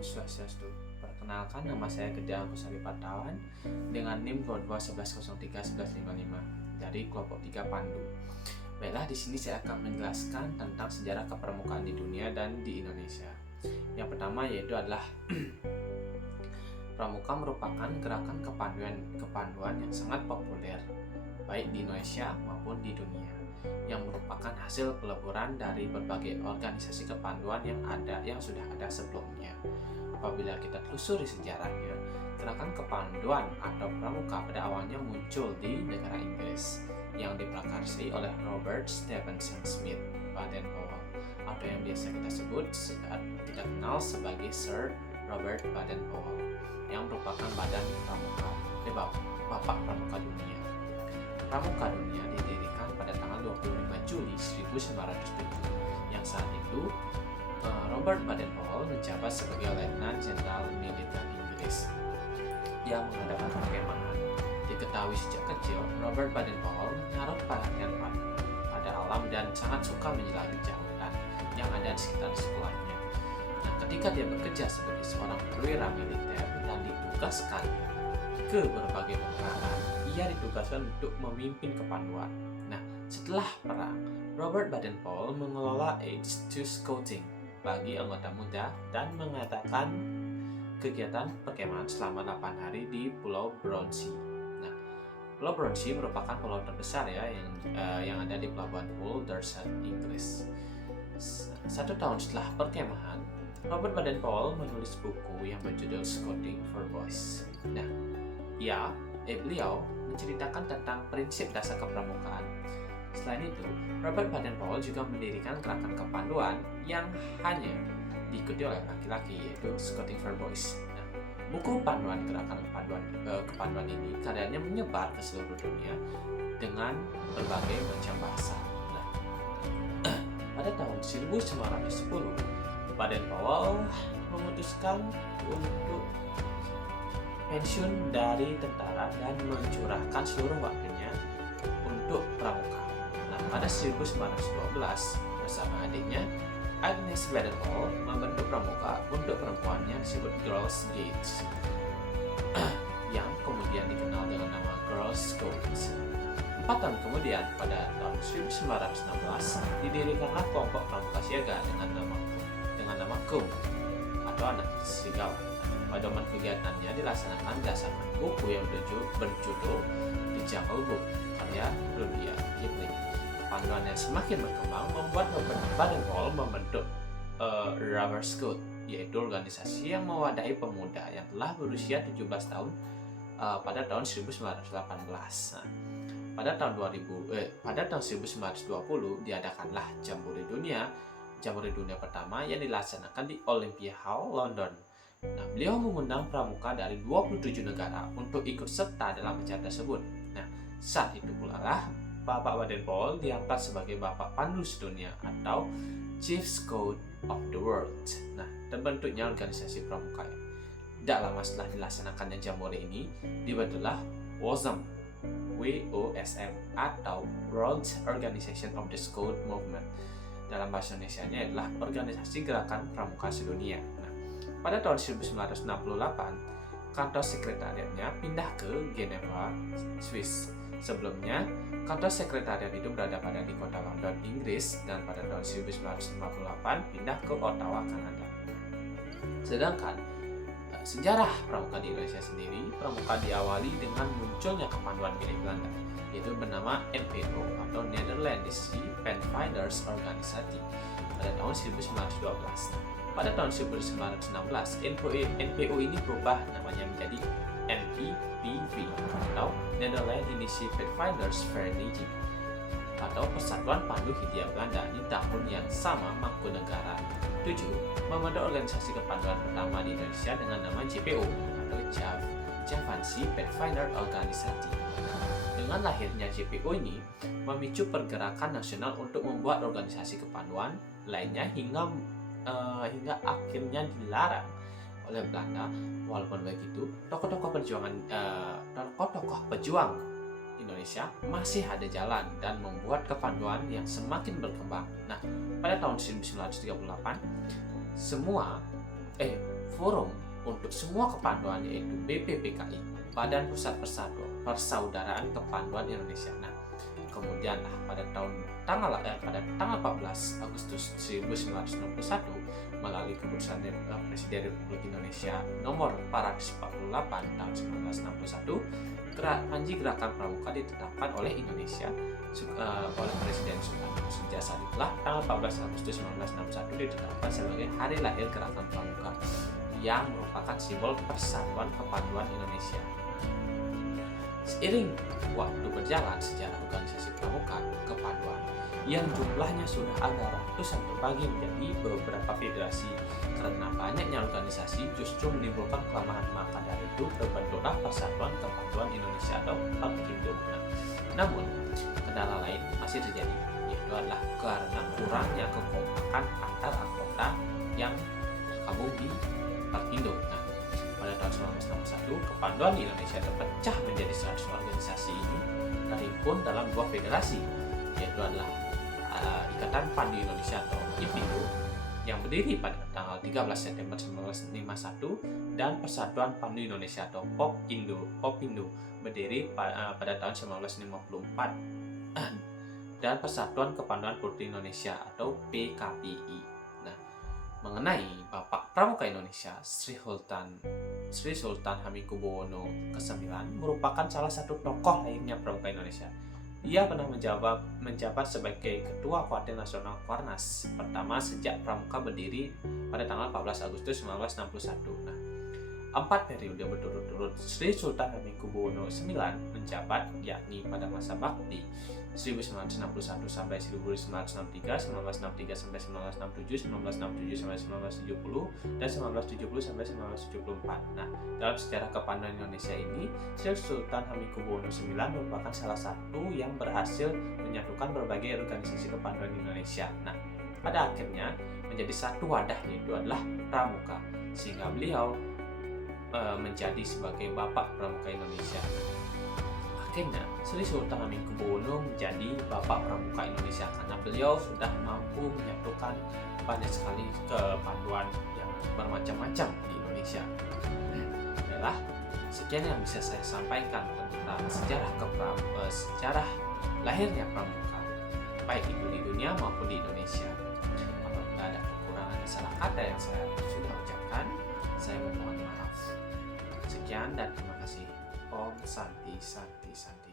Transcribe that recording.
Om Swastiastu. Perkenalkan, nama saya Gede Angkusari Patawan dengan NIM 2211031155 dari kelompok 3 Pandu. Baiklah, di sini saya akan menjelaskan tentang sejarah kepramukaan di dunia dan di Indonesia. Yang pertama yaitu adalah pramuka merupakan gerakan kepanduan yang sangat populer baik di Indonesia maupun di dunia, yang merupakan hasil peleburan dari berbagai organisasi kepanduan yang sudah ada sebelumnya. Apabila kita telusuri sejarahnya, gerakan kepanduan atau pramuka pada awalnya muncul di negara Inggris yang diprakarsai oleh Robert Stephenson Smith Baden-Powell, atau yang biasa kita kenal sebagai Sir Robert Baden-Powell, yang merupakan bapak pramuka dunia. Pramuka dunia didirikan pada tanggal 25 Juli 1907, yang saat itu Robert Baden-Powell menjabat sebagai Letnan Jenderal Militer Inggris yang mengadakan perkemahan. Diketahui sejak kecil, Robert Baden-Powell menaruh perhatian pada alam dan sangat suka menyelami jauhan yang ada di sekitar sekolahnya. Nah, ketika dia bekerja sebagai seorang perwira militer dan ditugaskan ke berbagai peperangan, ia ditugaskan untuk memimpin kepanduan. Nah, setelah perang, Robert Baden-Powell mengelola Age to Scouting bagi anggota muda dan mengadakan kegiatan perkemahan selama 8 hari di Pulau Bronsey. Nah, Pulau Bronsey merupakan pulau terbesar yang ada di Pelabuhan Waldersat, Inggris. 1 tahun setelah perkemahan, Robert Baden-Powell menulis buku yang berjudul Scouting for Boys. Nah, beliau menceritakan tentang prinsip dasar kepramukaan. Selain itu, Robert Baden-Powell juga mendirikan gerakan kepanduan yang hanya diikuti oleh laki-laki, yaitu Scouting for Boys. Nah, buku panduan gerakan kepanduan ini karyanya menyebar ke seluruh dunia dengan berbagai macam bahasa. Nah, pada tahun 1910, Baden-Powell memutuskan untuk pensiun dari tentara dan mencurahkan seluruh waktunya untuk pramuka. Nah, pada 1912 bersama adiknya Agnes Baden-Powell membentuk pramuka untuk perempuan yang disebut Girls' Guides yang kemudian dikenal dengan nama Girls' Scouts. 4 tahun kemudian, pada tahun 1916 didirikanlah kelompok pramuka siaga dengan nama KUM atau Anak Serigala. Pedoman kegiatannya dilaksanakan berdasarkan buku yang berjudul The Jungle Book karya Rudyard Kipling. Panduan yang semakin berkembang membuat Baden-Powell membentuk Rubber Scout, yaitu organisasi yang mewadahi pemuda yang telah berusia 17 tahun pada tahun 1918. Nah, pada tahun 1920 diadakanlah Jambore Dunia pertama yang dilaksanakan di Olympia Hall, London. Nah, beliau mengundang pramuka dari 27 negara untuk ikut serta dalam acara tersebut. Nah, saat itu pula lah Bapak Baden-Powell diangkat sebagai Bapak Pandu Sedunia atau Chief Scout of the World. Nah, terbentuknya organisasi pramuka. Tidak lama setelah dilaksanakannya Jambore ini, dibentuklah WOSM atau World Organization of the Scout Movement. Dalam bahasa Indonesianya adalah Organisasi Gerakan Pramuka Sedunia. Nah, pada tahun 1968, kantor sekretariatnya pindah ke Geneva, Swiss. Sebelumnya, kantor sekretariat itu berada di kota London, Inggris, dan pada tahun 1958 pindah ke Ottawa, Kanada. Sedangkan sejarah pramuka di Indonesia sendiri, pramuka diawali dengan munculnya kepanduan milik Belanda, yaitu bernama NPO atau Netherlands Pathfinders Organisatie pada tahun 1912. Pada tahun 1916, NPO ini berubah namanya menjadi NEPV atau Netherlands Initiated Pathfinders Vereniging atau Persatuan Pandu Hindia Belanda. Di tahun yang sama, Mangkunegara 7 membentuk organisasi kepanduan pertama di Indonesia dengan nama JPO atau Javanese Pathfinder Organisatie. Dengan lahirnya JPO ini memicu pergerakan nasional untuk membuat organisasi kepanduan lainnya hingga akhirnya dilarang oleh Belanda. Walaupun begitu, tokoh-tokoh pejuang Indonesia masih ada jalan dan membuat kepanduan yang semakin berkembang. Nah, pada tahun 1938 forum untuk semua kepanduan, yaitu BPPKI, Badan Pusat Persaudaraan Kepanduan Indonesia. Nah, kemudian pada tanggal 14 Agustus 1961 melalui keputusan Presiden Republik Indonesia nomor 448 tahun 1961, Panji Gerakan Pramuka ditetapkan oleh Indonesia oleh Presiden Soekarno. Sejak saat itulah tanggal 14 Agustus 1961 ditetapkan sebagai hari lahir Gerakan Pramuka yang merupakan simbol persatuan kepaduan Indonesia. Seiring waktu berjalan, sejarah organisasi pramuka kepaduan yang jumlahnya sudah ada ratusan terbagi menjadi beberapa federasi. Karena banyaknya organisasi justru menimbulkan kelemahan, maka dari itu terbentuklah Persatuan Kepaduan Indonesia atau PKINDO. Namun, kendala lain masih terjadi, yaitu adalah karena kurangnya kekompakan antar anggota yang tergabung di PKINDO. Pada tahun 1961, Kepaduan Indonesia terpecah menjadi 100 organisasi ini terhimpun dalam dua federasi, yaitu adalah Ikatan Pandu Indonesia atau IPINDO yang berdiri pada tanggal 13 September 1951 dan Persatuan Pandu Indonesia atau POPINDO berdiri pada tahun 1954 dan Persatuan Kepanduan Putri Indonesia atau PKPI. Nah, mengenai Bapak Pramuka Indonesia, Sri Sultan Hamengkubuwono ke-9 merupakan salah satu tokoh lainnya Pramuka Indonesia. Ia pernah menjabat sebagai Ketua Kuartil Nasional Kuarnas pertama sejak Pramuka berdiri pada tanggal 14 Agustus 1961. Nah, 4 periode berturut-turut Sri Sultan Hamengkubuwono IX menjabat, yakni pada masa bakti 1961 sampai 1963, 1963 sampai 1967, 1967 sampai 1970, dan 1970 sampai 1974. Nah, dalam sejarah kepanduan Indonesia ini, Sri Sultan Hamengkubuwono IX merupakan salah satu yang berhasil menyatukan berbagai organisasi kepanduan Indonesia. Nah, pada akhirnya menjadi satu wadah, yaitu adalah Pramuka, sehingga beliau menjadi sebagai Bapak Pramuka Indonesia. Akhirnya, Sri Sultan Hamengkubuwono menjadi Bapak Pramuka Indonesia karena beliau sudah mampu menyatukan banyak sekali kepanduan yang bermacam-macam di Indonesia. Adalah sekian yang bisa saya sampaikan tentang sejarah lahirnya Pramuka, baik itu di dunia maupun di Indonesia. Apabila ada kekurangan dan salah kata yang saya sudah ucapkan, saya memohon maaf. Sekian dan terima kasih. Om Santi Santi Santi.